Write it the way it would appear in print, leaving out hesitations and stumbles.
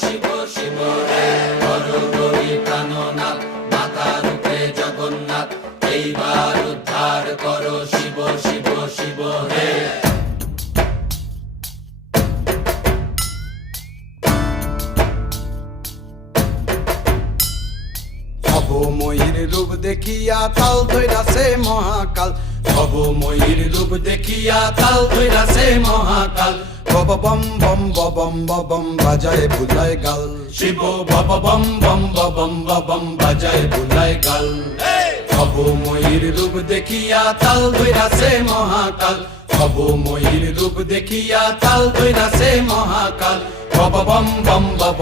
শিব শিব হে, হরগরি প্রাণনাথ, মাতার রূপে জগন্নাথ, এইবার উদ্ধার করো শিব শিব শিব হে। ভবময়ীর রূপ দেখিয়া তাল ধইরাছে মহাকাল, ভবময়ীর রূপ দেখিয়া তাল ধইরাছে মহাকাল, বব বম বম বম বম বাজায় বুলায় গাল। শিব বব বম বম বম বম বাজায় বুলায় গাল। ভবময়ীর রূপ দেখিয়া তাল ধইরাছে মহাকাল, ভবময়ীর রূপ দেখিয়া তাল ধইরাছে মহাকাল, বব বম বম